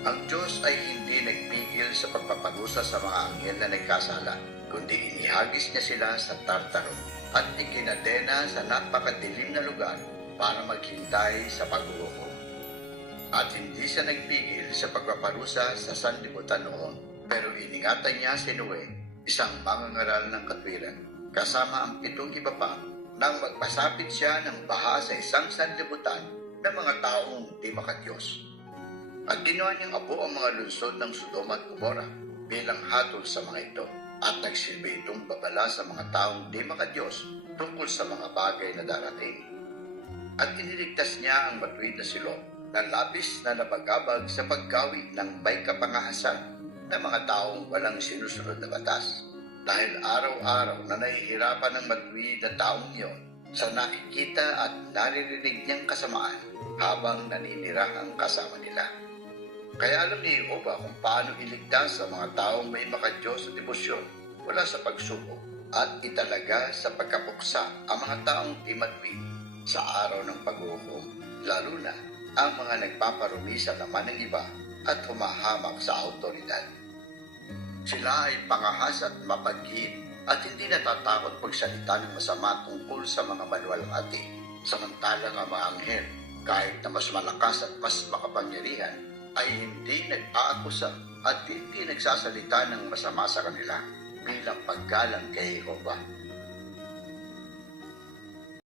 Ang Diyos ay hindi nagpigil sa pagpaparusa sa mga anghel na nagkasala, kundi inihagis niya sila sa Tartaro at ikinadena sa napakadilim na lugar para maghintay sa paghuhukom. At hindi siya nagpigil sa pagpaparusa sa sanlibutan noon, pero iningatan niya si Noe, isang mangangaral ng katwiran, kasama ang 7 iba pa, nang magpasapit siya ng baha sa isang sanlibutan ng mga taong di makadiyos. At ginawa niyang abo ang mga lungsod ng Sodoma at Gomora bilang hatol sa mga ito, at nagsilbi itong babala sa mga taong di makadiyos tungkol sa mga bagay na darating. At iniligtas niya ang matuwid na si Lot, na labis na nabagabag sa paggawi ng may kapangahasan ng mga taong walang sinusunod na batas, dahil araw-araw na nahihirapan ng matuwid na taong iyon sa nakikita at naririnig niyang kasamaan habang naninirahang kasama nila. Kaya alam ni Jehovah kung paano iligtas sa mga taong may makadiyos na debosyon mula sa pagsubok at italaga sa pagkapuksa ang mga taong di matuwid sa araw ng paghuhukom, lalo na ang mga nagpaparumi sa laman ng iba at humahamak sa autoridad. Sila ay pangahas at mapaghiid at hindi natatakot pagsalita ng masama tungkol sa mga maluwalhati, samantalang ang mga anghel, kahit na mas malakas at mas makapangyarihan, ay hindi nag-aakusa at hindi nagsasalita ng masama sa kanila bilang paggalang kay Jehovah.